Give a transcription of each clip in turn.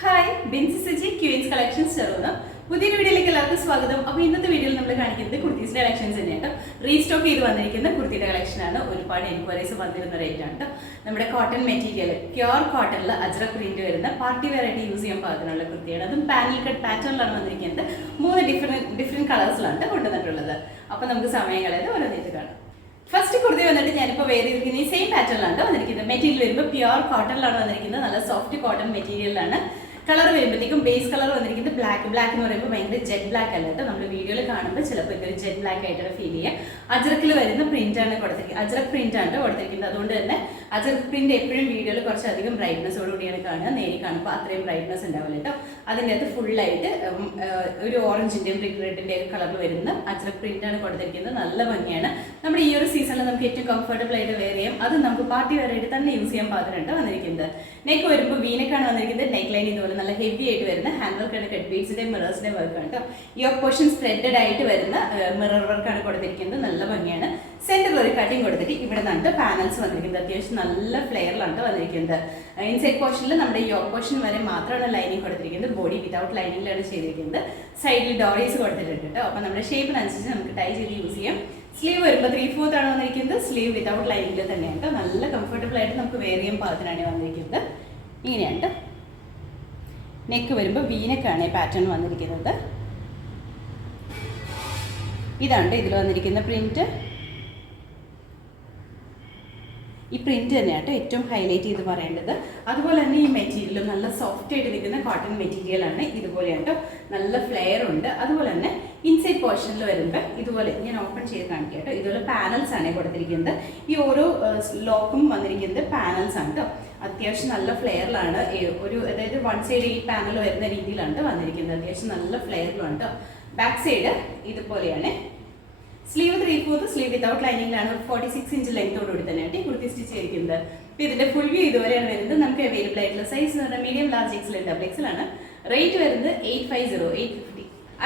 Hi, Binsi Saji ക്യൂൻസ് collections ചേർന്ന് പുതിയൊരു വീഡിയോയിലേക്ക് എല്ലാവർക്കും സ്വാഗതം. അപ്പോൾ ഇന്നത്തെ വീഡിയോയിൽ നമ്മൾ കാണിക്കുന്നത് കുർത്തീസിന്റെ കളക്ഷൻസ് തന്നെയാണ്. റീസ്റ്റോക്ക് ചെയ്ത് വന്നിരിക്കുന്ന കുർത്തിയുടെ കളക്ഷനാണ്. ഒരുപാട് എൻക്വയറീസ് വന്നിരുന്ന റേറ്റ് ആണ്. നമ്മുടെ കോട്ടൺ മെറ്റീരിയൽ പ്യുവർ കോട്ടണിൽ അജ്രക് പ്രിന്റ് വരുന്ന പാർട്ടി വെയർ ആയിട്ട് യൂസ് ചെയ്യാൻ പാകത്തിനുള്ള കുർത്തിയാണ്. അതും പാനൽ കട്ട് പാറ്റേണിലാണ് വന്നിരിക്കുന്നത്. 3 ഡിഫറെന്റ് കളേഴ്സിലാണ് കൊണ്ടുവന്നിട്ടുള്ളത്. അപ്പോൾ നമുക്ക് സമയം കളയാതെ ഓരോന്നിട്ട് കാണാം. ഫസ്റ്റ് കുർത്തി വന്നിട്ട് ഞാനിപ്പോൾ വേറെ ഇരിക്കുന്ന ഈ സെയിം പാറ്റേണിലാണ് വന്നിരിക്കുന്നത്. മെറ്റീരിയൽ വരുമ്പോൾ പ്യുവർ കോട്ടണിലാണ് വന്നിരിക്കുന്നത്. നല്ല സോഫ്റ്റ് കോട്ടൺ മെറ്റീരിയലാണ്. കളർ വരുമ്പോഴത്തേക്കും ബേസ് കളർ വന്നിരിക്കുന്നത് ബ്ലാക്ക് എന്ന് പറയുമ്പോൾ ഭയങ്കര ജെറ്റ് ബ്ലാക്ക് അല്ല കേട്ടോ. നമ്മൾ വീഡിയോയിൽ കാണുമ്പോൾ ചിലപ്പോൾ ഇതൊരു ജെറ്റ് ബ്ലാക്ക് ആയിട്ടാണ് ഫീൽ ചെയ്യുക. അജ്രക്കിൽ വരുന്ന പ്രിന്റാണ് കൊടുത്തിരിക്കുന്നത്. അജ്രക് പ്രിന്റാണ് കൊടുത്തിരിക്കുന്നത്. അതുകൊണ്ട് തന്നെ അജ്രക് പ്രിന്റ് എപ്പോഴും വീഡിയോയിൽ കുറച്ചധികം ബ്രൈറ്റ്നസ്സോടുകൂടിയാണ് കാണുക. നേരി കാണുമ്പോൾ അത്രയും ബ്രൈറ്റ്നസ് ഉണ്ടാവില്ല കേട്ടോ. അതിൻ്റെ അകത്ത് ഫുള്ളായിട്ട് ഒരു ഓറഞ്ചിൻ്റെയും ബ്രിക്ക് റെഡിൻ്റെയും കളറിൽ വരുന്ന അജ്രക് പ്രിന്റാണ് കൊടുത്തിരിക്കുന്നത്. നല്ല ഭംഗിയാണ്. നമ്മുടെ ഈ ഒരു സീസണിൽ നമുക്ക് ഏറ്റവും കംഫർട്ടബിൾ ആയിട്ട് വെയർ ചെയ്യാം. അത് നമുക്ക് പാർട്ടി വെയർ ആയിട്ട് തന്നെ യൂസ് ചെയ്യാൻ പാകത്തിനുണ്ട് വന്നിരിക്കുന്നത്. നെക്ക് വരുമ്പോൾ വീനക്കാണ് വന്നിരിക്കുന്നത്. നെക്ക് ലൈൻ ഇതുപോലെ നല്ല ഹെവി ആയിട്ട് വരുന്ന ഹാൻഡ് വർക്കാണ്. കട്ട് ബീഡ്സിന്റെയും മിറേഴ്സിന്റെയും വർക്കാണ് കേട്ടോ. ഈ പോർഷൻ സ്പ്രെഡഡ് ആയിട്ട് വരുന്ന മിറർ വർക്കാണ് കൊടുത്തിരിക്കുന്നത്. നല്ല ഭംഗിയാണ്. സെന്ററിൽ ഒരു കട്ടിങ് കൊടുത്തിട്ട് ഇവിടെ നിന്നിട്ട് പാനൽസ് വന്നിരിക്കുന്നത്. അത്യാവശ്യം നല്ല ഫ്ലെയറിലാണ് വന്നിരിക്കുന്നത്. ഇൻസൈഡ് പോർഷനിൽ നമ്മുടെ യോക്ക് പോർഷൻ വരെ മാത്രമാണ് ലൈനിങ് കൊടുത്തിരിക്കുന്നത്. ബോഡി വിതൗട്ട് ലൈനിങ്ങിലാണ് ചെയ്തിരിക്കുന്നത്. സൈഡിൽ ഡോറീസ് കൊടുത്തിട്ടുണ്ട് കേട്ടോ. അപ്പോൾ നമ്മുടെ ഷേപ്പിനനുസരിച്ച് നമുക്ക് ടൈ ചെയ്ത് യൂസ് ചെയ്യാം. സ്ലീവ് വരുമ്പോൾ 3/4 ആണ് വന്നിരിക്കുന്നത്. സ്ലീവ് വിതൗട്ട് ലൈനിങ്ങിൽ തന്നെയാണ് കേട്ടോ. നല്ല കംഫർട്ടബിൾ ആയിട്ട് നമുക്ക് വെയർ ചെയ്യാൻ പാകത്തിനാണ് വന്നിരിക്കുന്നത്. ഇങ്ങനെയാണ്. നെക്ക് വരുമ്പോൾ വീനക്കാണ് പാറ്റേൺ വന്നിരിക്കുന്നത്. ഇതാണ് ഇതിൽ വന്നിരിക്കുന്ന പ്രിന്റ്. ഈ പ്രിന്റ് തന്നെയാണ് ഏറ്റവും ഹൈലൈറ്റ് ചെയ്ത് പറയേണ്ടത്. അതുപോലെ തന്നെ ഈ മെറ്റീരിയൽ നല്ല സോഫ്റ്റ് ആയിട്ട് നിൽക്കുന്ന കോട്ടൺ മെറ്റീരിയലാണ്. ഇതുപോലെയാണ് നല്ല ഫ്ലെയർ ഉണ്ട്. അതുപോലെ തന്നെ ഇൻസൈഡ് പോർഷനിൽ വരുമ്പോൾ ഇതുപോലെ ഞാൻ ഓപ്പൺ ചെയ്ത് കാണിക്കാം കേട്ടോ. ഇതുപോലെ പാനൽസ് ആണ് കൊടുത്തിരിക്കുന്നത്. ഈ ഓരോ ലോക്കും വന്നിരിക്കുന്നത് പാനൽസ് ആണ് കേട്ടോ. അത്യാവശ്യം നല്ല ഫ്ലെയറിലാണ്. അതായത് വൺ സൈഡ് ഈ പാനൽ വരുന്ന രീതിയിലാണ് വന്നിരിക്കുന്നത്. അത്യാവശ്യം നല്ല ഫ്ലെയറിലാണ് കേട്ടോ. ബാക്ക് സൈഡ് ഇതുപോലെയാണ്. സ്ലീവ് 3/4 സ്ലീവ് വിതൗട്ട് ലൈനിങ്ങിലാണ്. 46 ഇഞ്ച് ലെങ്തോടുകൂടി തന്നെയാണ് ഈ കുർത്തി സ്റ്റിച്ച് ചെയ്തിരിക്കുന്നത്. അപ്പോൾ ഇതിന്റെ ഫുൾ വ്യൂ ഇതുവരെയാണ് വരുന്നത്. നമുക്ക് അവൈലബിൾ ആയിട്ടുള്ള സൈസ് എന്ന് പറഞ്ഞാൽ medium, large, XL, double XL ആണ്. റേറ്റ് വരുന്നത് 850.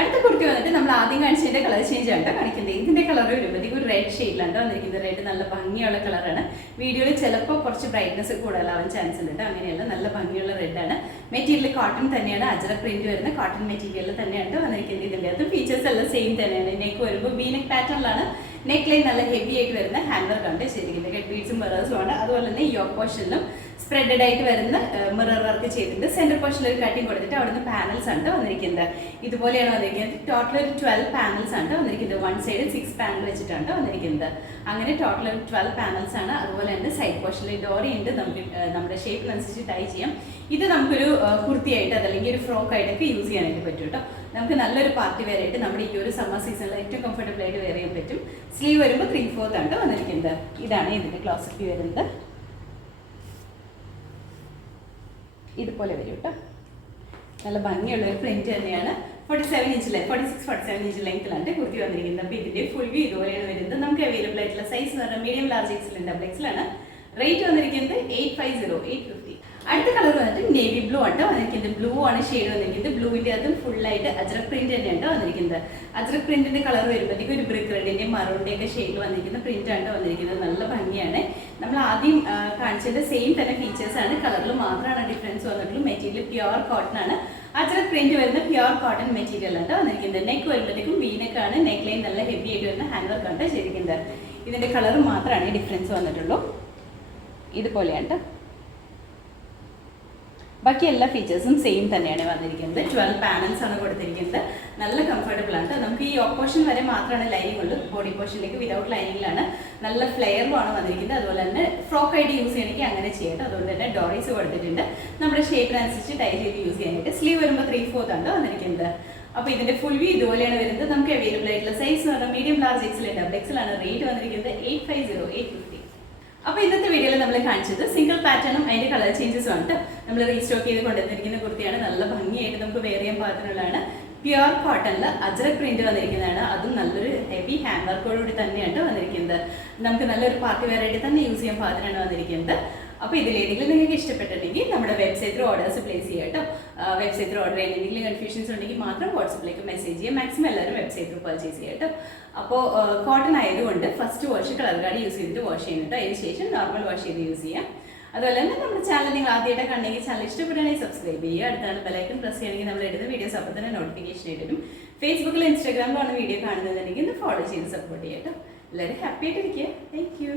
അടുത്ത കുർത്തി വന്നിട്ട് നമ്മൾ ആദ്യം കാണിച്ചതിന്റെ കളർ ചേഞ്ച് ആണ് കാണിക്കുന്നത്. ഇതിന്റെ കളർ വരുമ്പോഴത്തേക്ക് ഒരു റെഡ് ഷെയ്ഡിലാണ് വന്നിരിക്കുന്നത്. റെഡ് നല്ല ഭംഗിയുള്ള കളറാണ്. വീഡിയോയിൽ ചിലപ്പോൾ കുറച്ച് ബ്രൈറ്റ്നസ് കൂടുതലാവാൻ ചാൻസ് ഉണ്ട് കേട്ടോ. അങ്ങനെയല്ല, നല്ല ഭംഗിയുള്ള റെഡാണ്. മെറ്റീരിയൽ കോട്ടൺ തന്നെയാണ്. അജ്രക് പ്രിന്റ് വരുന്ന കോട്ടൺ മെറ്റീരിയൽ തന്നെയാണ് വന്നിരിക്കുന്നത്. ഇതിൻ്റെ അകത്ത് ഫീച്ചേഴ്സ് എല്ലാം സെയിം തന്നെയാണ്. നെക്ക് വരുമ്പോൾ വീനക്ക് പാറ്റേണിലാണ്. നെക്ക് ലൈൻ നല്ല ഹെവി ആയിട്ട് വരുന്ന ഹാൻഡ് വർക്കാണ് ചെയ്തിരിക്കുന്നത്. കട്ട് ബീഡ്സും മിറേഴ്സുമാണ്. അതുപോലെ തന്നെ യോക്ക് പോർഷനിലും സ്പ്രെഡഡ് ആയിട്ട് വരുന്ന മിറർ വർക്ക് ചെയ്തിട്ടുണ്ട്. സെന്റർ പോർഷനിൽ ഒരു കട്ടിങ് കൊടുത്തിട്ട് അവിടുന്ന് പാനൽസ് ആണ് വന്നിരിക്കുന്നത്. ഇതുപോലെയാണ് വന്നിരിക്കുന്നത്. ടോട്ടൽ ഒരു 12 പാനൽസ് ആണ് വന്നിരിക്കുന്നത്. വൺ സൈഡ് 6 പാനൽ വെച്ചിട്ടാണ് വന്നിരിക്കുന്നത്. അങ്ങനെ ടോട്ടൽ ഒരു 12 പാനൽസ് ആണ്. അതുപോലെ തന്നെ സൈഡ് പോർഷനിൽ ഡോറി ഉണ്ട്. നമുക്ക് നമ്മുടെ ഷേപ്പിനനുസരിച്ച് ടൈ ചെയ്യാം. ഇത് നമുക്കൊരു കുർത്തിയായിട്ട് അതല്ലെങ്കിൽ ഒരു ഫ്രോക്ക് ആയിട്ടൊക്കെ യൂസ് ചെയ്യാനായിട്ട് പറ്റും കേട്ടോ. നമുക്ക് നല്ലൊരു പാർട്ടി വെയർ ആയിട്ട് നമ്മുടെ ഈ ഒരു സമ്മർ സീസണിൽ ഏറ്റവും കംഫർട്ടബിൾ ആയിട്ട് വെയർ ചെയ്യാൻ പറ്റും. സ്ലീവ് വരുമ്പോൾ 3/4 ആണ് വന്നിരിക്കുന്നത്. ഇതാണ് ഇതിന്റെ ക്ലോസറ്റ് വരുന്നത്. ഇതുപോലെ വരും കേട്ടോ. നല്ല ഭംഗിയുള്ള ഒരു പ്രിന്റ് തന്നെയാണ്. 46-47 ഇഞ്ച് ലെങ്ത്തിലാണ് കുർത്തി വന്നിരിക്കുന്നത്. അപ്പോൾ ഇതിന്റെ ഫുൾ വ്യൂ ഇതുപോലെയാണ് വരുന്നത്. നമുക്ക് അവൈലബിൾ ആയിട്ടുള്ള സൈസ് എന്ന് പറഞ്ഞാൽ medium, large, XL, double XL ആണ്. റേറ്റ് വന്നിരിക്കുന്നത് 850. അടുത്ത കളർ വന്നിട്ട് നേവി ബ്ലൂ ആണ് വന്നിരിക്കുന്നത്. ബ്ലൂ ആണ് ഷെയ്ഡ് വന്നിരിക്കുന്നത്. ബ്ലൂവിന്റെ അതും ഫുള്ളായിട്ട് അജ്രക് പ്രിന്റ് തന്നെയാണ് വന്നിരിക്കുന്നത്. അജ്രക് പ്രിന്റിന്റെ കളർ വരുമ്പോഴത്തേക്ക് ഒരു ബ്രിക്ക് റെഡിന്റെ മറൂണിന്റെ ഒക്കെ ഷെയ്ഡിൽ വന്നിരിക്കുന്ന പ്രിന്റ് ആണ് വന്നിരിക്കുന്നത്. നല്ല ഭംഗിയാണ്. നമ്മൾ ആദ്യം കാണിച്ചതിന്റെ സെയിം തന്നെ ഫീച്ചേഴ്സ് ആണ്. കളറിൽ മാത്രമാണ് ഡിഫറൻസ് വന്നിട്ടുള്ളൂ. മെറ്റീരിയൽ പ്യുവർ കോട്ടൺ ആണ്. അജ്രക് പ്രിന്റ് വരുന്ന പ്യുവർ കോട്ടൺ മെറ്റീരിയൽ ആണ് വന്നിരിക്കുന്നത്. നെക്ക് വരുമ്പോഴത്തേക്കും വീനക്കാണ്. നെക്ക് ലൈൻ നല്ല ഹെവി ആയിട്ട് വരുന്ന ഹാൻഡ് വർക്കാണ് ചെയ്തിരിക്കുന്നത്. ഇതിന്റെ കളർ മാത്രമാണ് ഡിഫറൻസ് വന്നിട്ടുള്ളൂ. ഇതുപോലെയാണ്. ബാക്കി എല്ലാ ഫീച്ചേഴ്സും സെയിം തന്നെയാണ് വന്നിരിക്കുന്നത്. 12 പാനൽസ് ആണ് കൊടുത്തിരിക്കുന്നത്. നല്ല കംഫർട്ടബിൾ ആണ്. നമുക്ക് ഈ ഓപ്പോഷൻ വരെ മാത്രമാണ് ലൈനിങ് ഉള്ളൂ. ബോഡി പോർഷനിലേക്ക് വിതൗട്ട് ലൈനിങ്ങിലാണ്. നല്ല ഫ്ലെയറുമാണ് വന്നിരിക്കുന്നത്. അതുപോലെ തന്നെ ഫ്രോക്ക് ആയിട്ട് യൂസ് ചെയ്യണമെങ്കിൽ അങ്ങനെ ചെയ്യട്ടെ. അതുകൊണ്ട് തന്നെ ഡോറീസ് കൊടുത്തിട്ടുണ്ട്. നമ്മുടെ ഷേപ്പിനനുസരിച്ച് ടൈ ചെയ്ത് യൂസ് ചെയ്യാനായിട്ട്. സ്ലീവ് വരുമ്പോൾ 3/4 ആണ് വന്നിരിക്കുന്നത്. അപ്പോൾ ഇതിന്റെ ഫുൾ വ്യൂ ഇതുപോലെയാണ് വരുന്നത്. നമുക്ക് അവൈലബിൾ ആയിട്ടുള്ള സൈസ് എന്ന് പറഞ്ഞാൽ medium, large, XL, double XL ആണ്. റേറ്റ് വന്നിരിക്കുന്നത് 850. അപ്പോൾ ഇന്നത്തെ വീഡിയോയിൽ നമ്മൾ കാണിച്ചത് സിംഗിൾ പാറ്റേണും അതിന്റെ കളർ ചേഞ്ചസും ആണ്. നമ്മൾ റീസ്റ്റോക്ക് ചെയ്ത് കൊണ്ടുവന്നിരിക്കുന്ന കുർത്തിയാണ്. നല്ല ഭംഗിയായിട്ട് നമുക്ക് വെയർ ചെയ്യാൻ പാകത്തിനുള്ളതാണ്. പ്യുവർ കോട്ടണിൽ അജ്രക് പ്രിന്റ് വന്നിരിക്കുന്നതാണ്. അതും നല്ലൊരു ഹെവി ഹാൻഡ് വർക്കോടുകൂടി തന്നെയാണ് വന്നിരിക്കുന്നത്. നമുക്ക് നല്ലൊരു പാർട്ടി വെയർ ആയിട്ട് തന്നെ യൂസ് ചെയ്യാൻ പാകത്തിനാണ് വന്നിരിക്കുന്നത്. അപ്പോൾ ഇതിലേതെങ്കിലും നിങ്ങൾക്ക് ഇഷ്ടപ്പെട്ടിട്ടുണ്ടെങ്കിൽ നമ്മുടെ വെബ്സൈറ്റിൽ ഓർഡേഴ്സ് പ്ലേസ് ചെയ്യാം കേട്ടോ. വെബ്സൈറ്റിൽ ഓർഡർ ചെയ്യാൻ എന്തെങ്കിലും കൺഫ്യൂഷൻസ് ഉണ്ടെങ്കിൽ മാത്രം വാട്സപ്പിലേക്ക് മെസ്സേജ് ചെയ്യാം. മാക്സിമം എല്ലാവരും വെബ്സൈറ്റിൽ പർച്ചേസ് ചെയ്യാം കേട്ടോ. അപ്പോൾ കോട്ടൺ ആയതുകൊണ്ട് first wash colour card use ചെയ്തിട്ട് വാഷ് ചെയ്യുന്നുണ്ട്. അതിന് ശേഷം നോർമൽ വാഷ് ചെയ്ത് യൂസ് ചെയ്യാം. അതുപോലെ തന്നെ നമ്മുടെ ചാനൽ നിങ്ങൾ ആദ്യമായിട്ട് കണ്ടെങ്കിൽ ചാനൽ ഇഷ്ടപ്പെടുകയാണെങ്കിൽ സബ്സ്ക്രൈബ് ചെയ്യുക. അടുത്താണ് ബെലൈക്കൺ പ്രസ് ചെയ്യണമെങ്കിൽ നമ്മൾ ഇടുന്ന വീഡിയോസ് അപ്പോൾ തന്നെ നോട്ടിഫിക്കേഷൻ ഇടും. ഫേസ്ബുക്കിൽ ഇൻസ്റ്റാഗ്രാമിലാണ് വീഡിയോ കാണുന്നതെന്നുണ്ടെങ്കിൽ ഒന്ന് ഫോളോ ചെയ്ത് സപ്പോർട്ട് ചെയ്യാം കേട്ടോ. എല്ലാവരും ഹാപ്പി ആയിട്ടിരിക്കുക. Thank you.